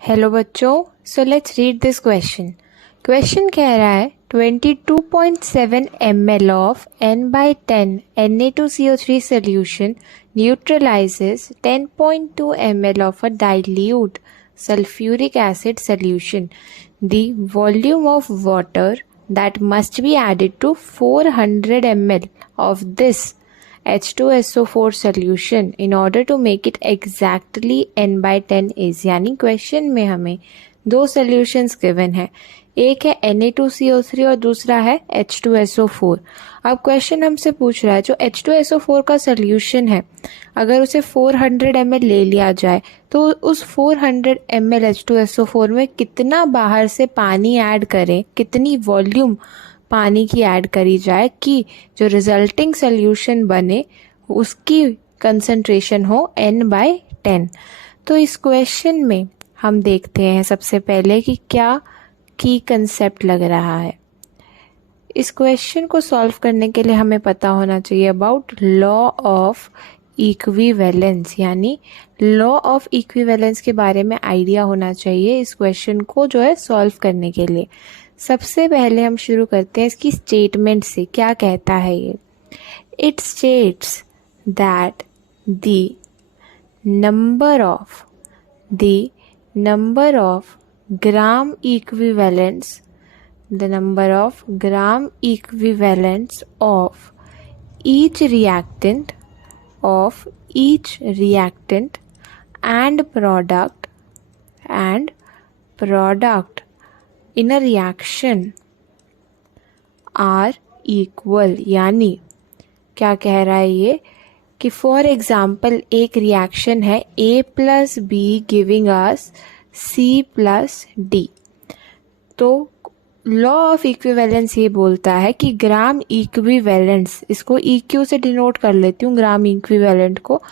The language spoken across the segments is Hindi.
हेलो बच्चों, so let's read this question. Question कह रहा है 22.7 ml of n/10 Na2CO3 solution neutralizes 10.2 ml of a dilute sulfuric acid solution. The volume of water that must be added to 400 ml of this H2SO4 solution in order to make it exactly n/10 is। यानी क्वेश्चन में हमें दो सॉल्यूशंस गिवन है, एक है Na2CO3 और दूसरा है H2SO4। अब क्वेश्चन हमसे पूछ रहा है जो H2SO4 का सॉल्यूशन है, अगर उसे 400 ml ले लिया जाए तो उस 400 ml H2SO4 में कितना बाहर से पानी ऐड करें, कितनी वॉल्यूम पानी की ऐड करी जाए कि जो रिजल्टिंग सॉल्यूशन बने उसकी कंसंट्रेशन हो n/10। तो इस क्वेश्चन में हम देखते हैं सबसे पहले कि क्या की कंसेप्ट लग रहा है। इस क्वेश्चन को सॉल्व करने के लिए हमें पता होना चाहिए अबाउट लॉ ऑफ इक्विवेलेंस, यानी लॉ ऑफ इक्विवेलेंस के बारे में आइडिया होना चाहिए इस क्वेश्चन को जो है सॉल्व करने के लिए। सबसे पहले हम शुरू करते हैं इसकी स्टेटमेंट से। क्या कहता है ये? It states that the number of gram equivalents of each reactant and product in a reaction are equal। यानी क्या कह रहा है ये कि फॉर एग्जाम्पल एक रिएक्शन है A+B गिविंग अस C+D। तो लॉ ऑफ इक्विवेलेंस ये बोलता है कि ग्राम इक्विवेलेंट्स, इसको EQ से डिनोट कर लेती हूँ ग्राम इक्विवेलेंट को,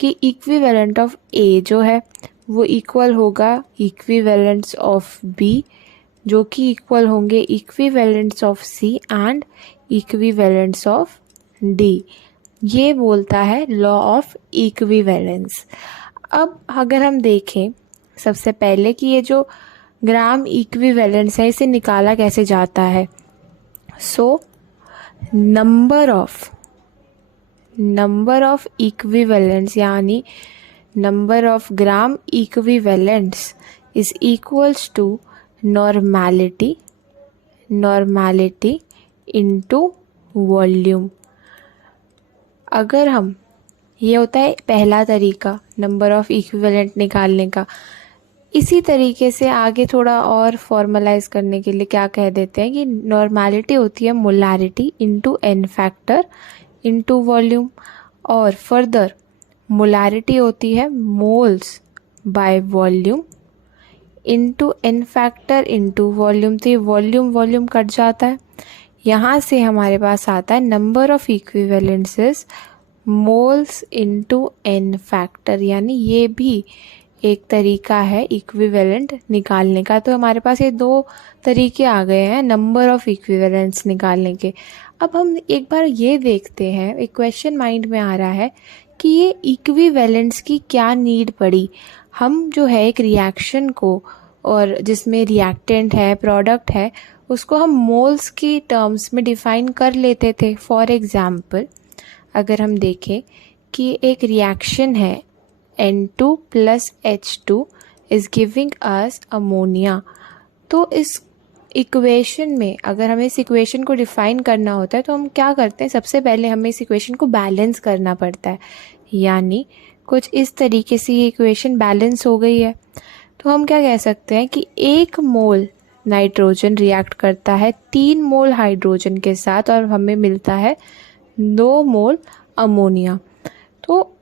कि इक्विवेलेंट ऑफ A जो है वो इक्वल होगा इक्विवेलेंट्स ऑफ B, जो कि इक्वल होंगे equivalents of C and equivalents of D। ये बोलता है लॉ ऑफ इक्विवेलेंस। अब अगर हम देखें सबसे पहले कि ये जो ग्राम इक्विवेलेंस है इसे निकाला कैसे जाता है। सो नंबर ऑफ इक्विवेलेंट्स यानी number of gram equivalents is equals to normality into volume. अगर हम, ये होता है पहला तरीका नंबर ऑफ इक्विवेलेंट निकालने का। इसी तरीके से आगे थोड़ा और फॉर्मलाइज करने के लिए क्या कह देते हैं कि नॉर्मैलिटी होती है molarity into n factor into volume, और फर्दर मोलारिटी होती है moles by volume into n factor into volume. तो ये वॉल्यूम कट जाता है, यहाँ से हमारे पास आता है number of equivalents is moles into n factor. यानी ये भी एक तरीका है इक्विवेलेंट निकालने का। तो हमारे पास ये दो तरीके आ गए हैं नंबर ऑफ इक्विवेलेंट्स निकालने के। अब हम एक बार ये देखते हैं, एक क्वेश्चन माइंड में आ रहा है कि ये इक्विवेलेंट्स की क्या नीड पड़ी। हम जो है एक रिएक्शन को, और जिसमें रिएक्टेंट है प्रोडक्ट है, उसको हम मोल्स की टर्म्स में डिफाइन कर लेते थे। फॉर एग्जाम्पल अगर हम देखें कि एक रिएक्शन है N2 + H2 is giving us ammonia, तो इस इक्वेशन में अगर हमें इस इक्वेशन को डिफाइन करना होता है तो हम क्या करते हैं, सबसे पहले हमें इस इक्वेशन को बैलेंस करना पड़ता है। यानी कुछ इस तरीके से ये इक्वेशन बैलेंस हो गई है तो हम क्या कह सकते हैं कि 1 मोल नाइट्रोजन रिएक्ट करता है 3 मोल हाइड्रोजन के साथ और हमें मिलता है 2 मोल अमोनिया। तो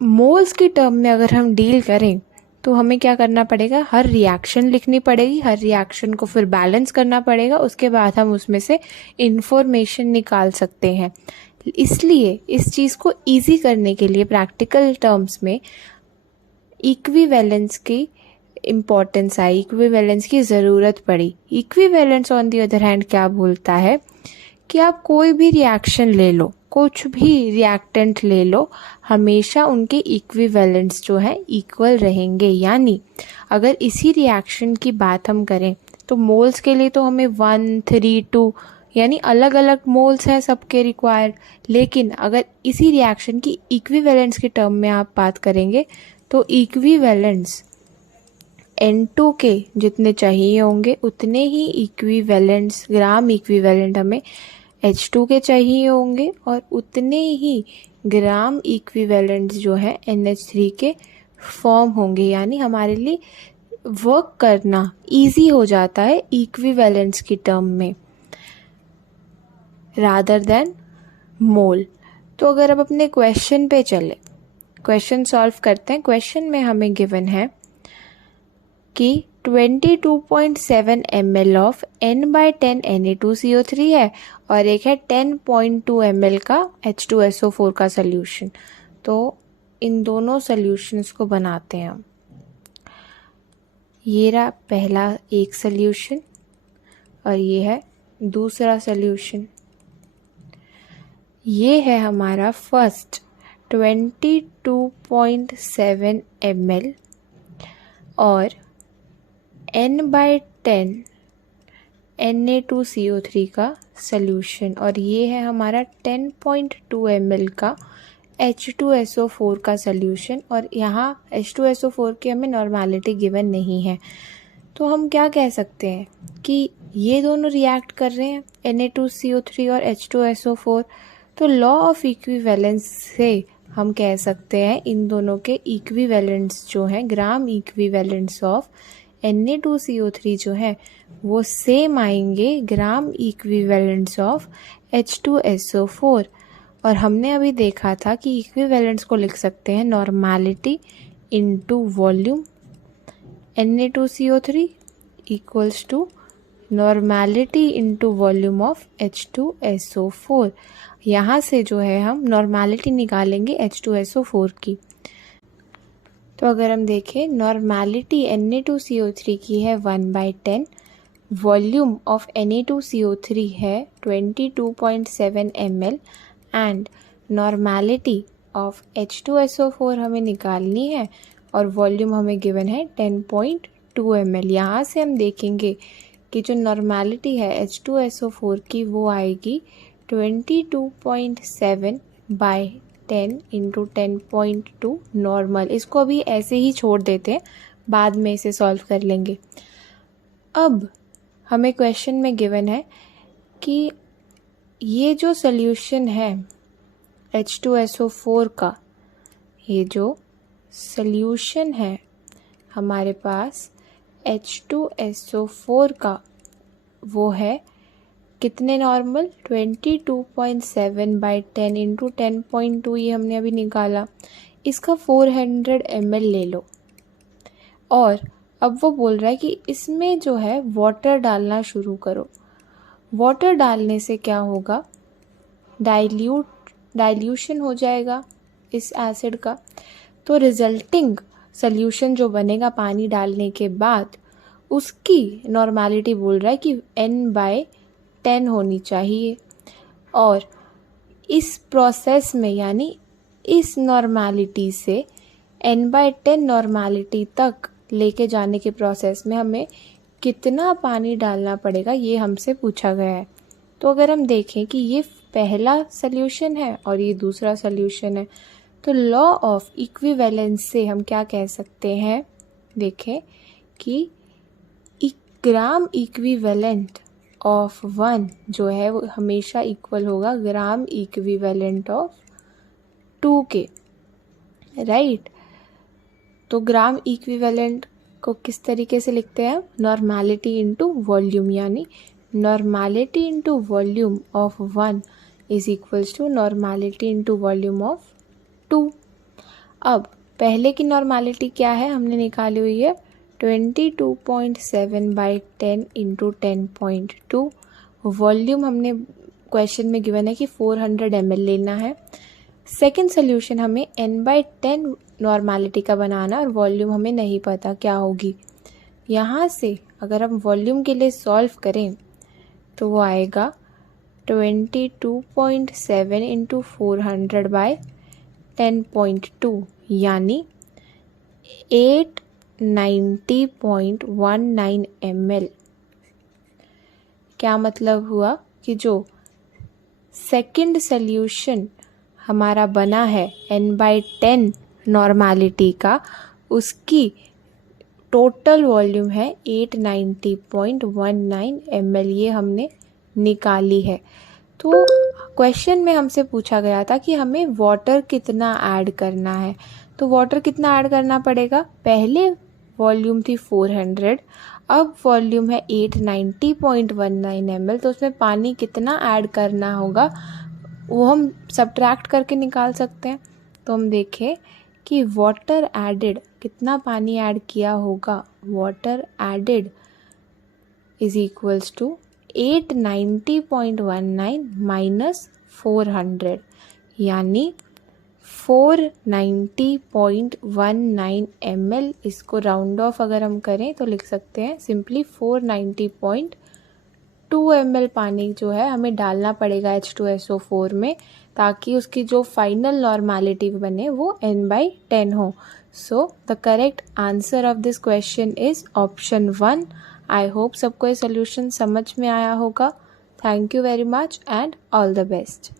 मोल्स की टर्म में अगर हम डील करें तो हमें क्या करना पड़ेगा, हर रिएक्शन लिखनी पड़ेगी, हर रिएक्शन को फिर बैलेंस करना पड़ेगा, उसके बाद हम उसमें से इंफॉर्मेशन निकाल सकते हैं। इसलिए इस चीज़ को इजी करने के लिए प्रैक्टिकल टर्म्स में इक्विवेलेंस की इम्पोर्टेंस आई, इक्विवेलेंस की ज़रूरत पड़ी। Equivalence on the other hand क्या बोलता है कि आप कोई भी रिएक्शन ले लो, कुछ भी रिएक्टेंट ले लो, हमेशा उनके इक्विवेलेंट्स जो है इक्वल रहेंगे। यानी अगर इसी रिएक्शन की बात हम करें तो मोल्स के लिए तो हमें 1, 3, 2 यानी अलग अलग मोल्स हैं सबके रिक्वायर्ड। लेकिन अगर इसी रिएक्शन की इक्विवेलेंस के टर्म में आप बात करेंगे तो इक्विवेलेंस N2 के जितने चाहिए होंगे उतने ही इक्विवेलेंट्स ग्राम इक्विवेलेंट हमें H2 के चाहिए होंगे और उतने ही ग्राम इक्विवेलेंट्स जो है NH3 के फॉर्म होंगे। यानी हमारे लिए वर्क करना इजी हो जाता है इक्विवेलेंट्स की टर्म में रादर देन मोल। तो अगर अब अपने क्वेश्चन पे चले, क्वेश्चन सॉल्व करते हैं। क्वेश्चन में हमें गिवन है कि 22.7 ml ऑफ N/10 Na2CO3 है और एक है 10.2 ml का H2SO4 का सोल्यूशन। तो इन दोनों सोल्यूशंस को बनाते हैं हम। ये रहा पहला एक सोल्यूशन और ये है दूसरा सोल्यूशन। ये है हमारा फर्स्ट 22.7 ml और N/10 Na2CO3 का सोल्यूशन और ये है हमारा 10.2 ml का H2SO4 का सोल्यूशन। और यहाँ H2SO4 की हमें नॉर्मेलिटी गिवन नहीं है, तो हम क्या कह सकते हैं कि ये दोनों रिएक्ट कर रहे हैं Na2CO3 और H2SO4। तो लॉ ऑफ इक्विवेलेंस से हम कह सकते हैं इन दोनों के इक्विवेलेंट्स जो हैं ग्राम इक्विवेलेंट्स ऑफ Na2CO3 जो है वो सेम आएंगे ग्राम इक्विवेलेंट्स ऑफ H2SO4। और हमने अभी देखा था कि इक्विवेलेंट्स को लिख सकते हैं normality into volume Na2CO3 equals to normality into volume of H2SO4। यहाँ से जो है हम नॉर्मेलिटी निकालेंगे H2SO4 की। तो अगर हम देखें नॉर्मेलिटी Na2CO3 की है 1/10, वॉल्यूम ऑफ Na2CO3 है 22.7 ml and normality of H2SO4 हमें निकालनी है और वॉल्यूम हमें गिवन है 10.2 ml। यहाँ से हम देखेंगे कि जो नॉर्मेलिटी है H2SO4 की वो आएगी 22.7/10 इंटू 10.2 नॉर्मल। इसको अभी ऐसे ही छोड़ देते हैं, बाद में इसे सॉल्व कर लेंगे। अब हमें क्वेश्चन में गिवन है कि ये जो सोल्यूशन है H2SO4 का, ये जो सोल्यूशन है हमारे पास H2SO4 का वो है कितने नॉर्मल 22.7/10 इंटू 10.2, ये हमने अभी निकाला। इसका 400 ml ले लो और अब वो बोल रहा है कि इसमें जो है वाटर डालना शुरू करो। वाटर डालने से क्या होगा, डाइल्यूशन हो जाएगा इस एसिड का। तो रिजल्टिंग सोल्यूशन जो बनेगा पानी डालने के बाद, उसकी नॉर्मेलिटी बोल रहा है कि N/10 होनी चाहिए। और इस प्रोसेस में यानी इस नॉर्मेलिटी से N/10 नॉर्मेलिटी तक लेके जाने के प्रोसेस में हमें कितना पानी डालना पड़ेगा ये हमसे पूछा गया है। तो अगर हम देखें कि ये पहला सोल्यूशन है और ये दूसरा सोल्यूशन है, तो लॉ ऑफ इक्विवेलेंस से हम क्या कह सकते हैं, देखें कि ग्राम इक्विवेलेंट ऑफ 1 जो है वो हमेशा इक्वल होगा ग्राम इक्विवेलेंट ऑफ 2 के, राइट। तो ग्राम इक्विवेलेंट को किस तरीके से लिखते हैं, नॉर्मेलिटी इनटू वॉल्यूम, यानी normality into volume of 1 is equals to normality into volume of 2। अब पहले की नॉर्मेलिटी क्या है, हमने निकाली हुई है 22.7/10 इंटू 10.2। वॉल्यूम हमने क्वेश्चन में गिवन है कि 400 ml लेना है। सेकेंड सोल्यूशन हमें N/10 नॉर्मेलिटी का बनाना और वॉल्यूम हमें नहीं पता क्या होगी। यहाँ से अगर हम वॉल्यूम के लिए सॉल्व करें तो वो आएगा 22.7 इंटू 400/10.2 यानी 8 890.19 ml। क्या मतलब हुआ कि जो सेकंड सॉल्यूशन हमारा बना है n/10 नॉर्मैलिटी का, उसकी टोटल वॉल्यूम है 890.19 ml। ये हमने निकाली है। तो क्वेश्चन में हमसे पूछा गया था कि हमें वाटर कितना ऐड करना है। तो वाटर कितना ऐड करना पड़ेगा, पहले वॉल्यूम थी 400, अब वॉल्यूम है 890.19 ml। तो उसमें पानी कितना ऐड करना होगा वो हम सब्ट्रैक्ट करके निकाल सकते हैं। तो हम देखें कि वाटर एडेड, कितना पानी ऐड किया होगा, water added is equals to 890.19 minus 400, यानी 490.19 ml। इसको राउंड ऑफ अगर हम करें तो लिख सकते हैं सिंपली 490.2 ml पानी जो है हमें डालना पड़ेगा H2SO4 में, ताकि उसकी जो फाइनल नॉर्मैलिटी बने वो n/10 हो। So the correct answer of this question is option 1। I hope सबको ये सोल्यूशन समझ में आया होगा। Thank you very much and all the best.